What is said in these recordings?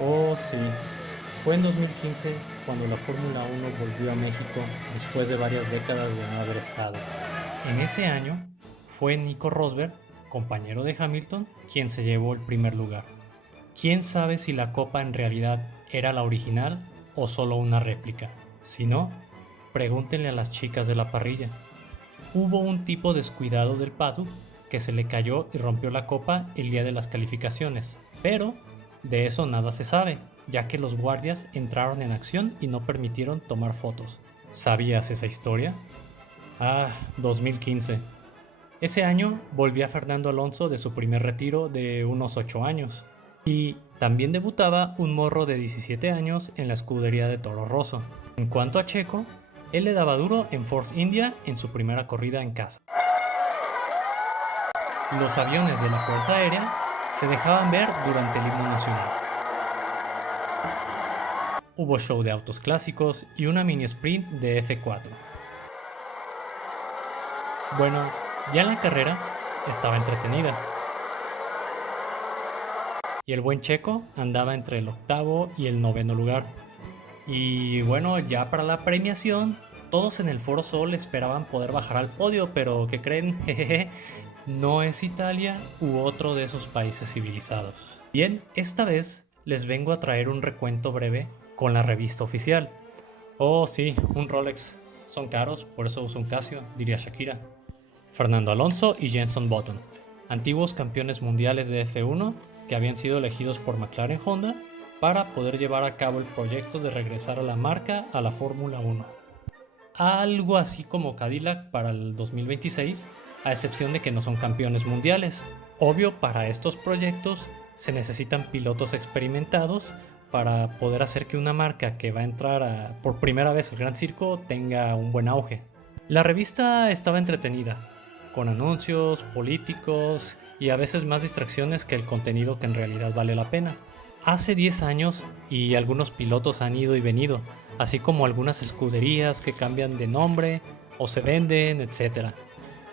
Oh, sí. Fue en 2015 cuando la Fórmula 1 volvió a México después de varias décadas de no haber estado. En ese año fue Nico Rosberg, compañero de Hamilton, quien se llevó el primer lugar. ¿Quién sabe si la copa en realidad era la original o solo una réplica? Si no, pregúntenle a las chicas de la parrilla. Hubo un tipo descuidado del paddock que se le cayó y rompió la copa el día de las calificaciones, pero de eso nada se sabe, ya que los guardias entraron en acción y no permitieron tomar fotos. ¿Sabías esa historia? Ah, 2015. Ese año volvía Fernando Alonso de su primer retiro de unos 8 años. Y también debutaba un morro de 17 años en la escudería de Toro Rosso. En cuanto a Checo, él le daba duro en Force India en su primera corrida en casa. Los aviones de la Fuerza Aérea se dejaban ver durante el himno nacional. Hubo show de autos clásicos y una mini sprint de F4. Bueno, ya en la carrera estaba entretenida. Y el buen Checo andaba entre el octavo y el noveno lugar. Y bueno, ya para la premiación, todos en el Foro Sol esperaban poder bajar al podio, pero ¿qué creen? Jejeje, no es Italia u otro de esos países civilizados. Bien, esta vez les vengo a traer un recuento breve con la revista oficial. Oh sí, un Rolex. Son caros, por eso uso un Casio, diría Shakira. Fernando Alonso y Jenson Button, antiguos campeones mundiales de F1 que habían sido elegidos por McLaren Honda para poder llevar a cabo el proyecto de regresar a la marca a la Fórmula 1. Algo así como Cadillac para el 2026, a excepción de que no son campeones mundiales. Obvio, para estos proyectos se necesitan pilotos experimentados para poder hacer que una marca que va a entrar por primera vez al Gran Circo tenga un buen auge. La revista estaba entretenida, con anuncios, políticos y a veces más distracciones que el contenido que en realidad vale la pena. Hace 10 años y algunos pilotos han ido y venido, así como algunas escuderías que cambian de nombre o se venden, etc.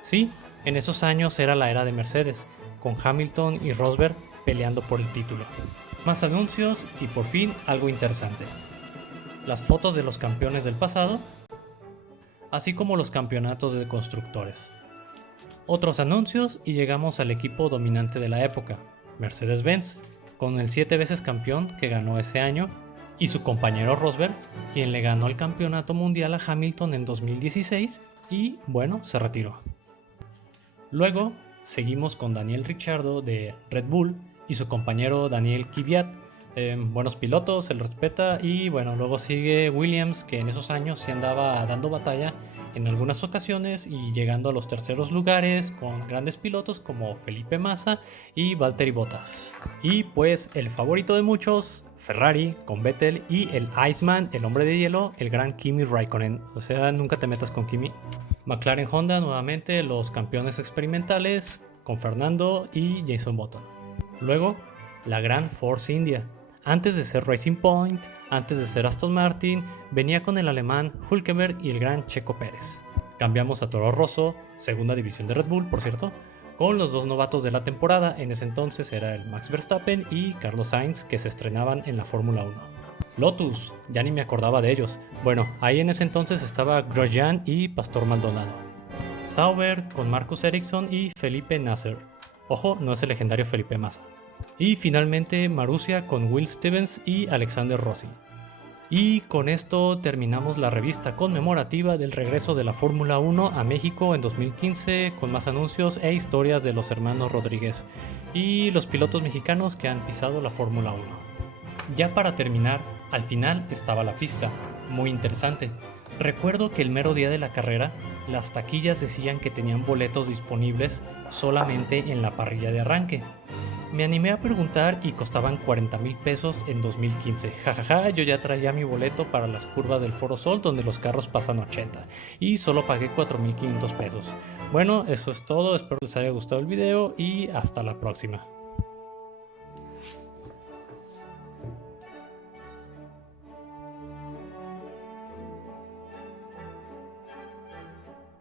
Sí, en esos años era la era de Mercedes, con Hamilton y Rosberg peleando por el título. Más anuncios y por fin algo interesante. Las fotos de los campeones del pasado, así como los campeonatos de constructores. Otros anuncios y llegamos al equipo dominante de la época, Mercedes-Benz, con el 7 veces campeón que ganó ese año, y su compañero Rosberg, quien le ganó el campeonato mundial a Hamilton en 2016 y, bueno, se retiró. Luego, seguimos con Daniel Ricciardo de Red Bull y su compañero Daniel Kvyat. Buenos pilotos, se les respeta, y bueno, luego sigue Williams, que en esos años se andaba dando batalla en algunas ocasiones y llegando a los terceros lugares con grandes pilotos como Felipe Massa y Valtteri Bottas. Y pues el favorito de muchos, Ferrari con Vettel y el Iceman, el hombre de hielo, el gran Kimi Raikkonen. O sea, nunca te metas con Kimi. McLaren Honda nuevamente los campeones experimentales con Fernando y Jason Button. Luego, la gran Force India. Antes de ser Racing Point, antes de ser Aston Martin, venía con el alemán Hülkenberg y el gran Checo Pérez. Cambiamos a Toro Rosso, segunda división de Red Bull, por cierto, con los dos novatos de la temporada. En ese entonces era el Max Verstappen y Carlos Sainz, que se estrenaban en la Fórmula 1. Lotus, ya ni me acordaba de ellos. Bueno, ahí en ese entonces estaba Grosjean y Pastor Maldonado. Sauber con Marcus Ericsson y Felipe Nasser. Ojo, no es el legendario Felipe Massa. Y finalmente Marussia con Will Stevens y Alexander Rossi. Y con esto terminamos la revista conmemorativa del regreso de la Fórmula 1 a México en 2015, con más anuncios e historias de los hermanos Rodríguez y los pilotos mexicanos que han pisado la Fórmula 1. Ya para terminar, al final estaba la pista, muy interesante. Recuerdo que el mero día de la carrera, las taquillas decían que tenían boletos disponibles solamente en la parrilla de arranque. Me animé a preguntar y costaban 40,000 pesos en 2015. Jajaja, yo ya traía mi boleto para las curvas del Foro Sol donde los carros pasan 80 y solo pagué 4,500 pesos. Bueno, eso es todo, espero les haya gustado el video y hasta la próxima.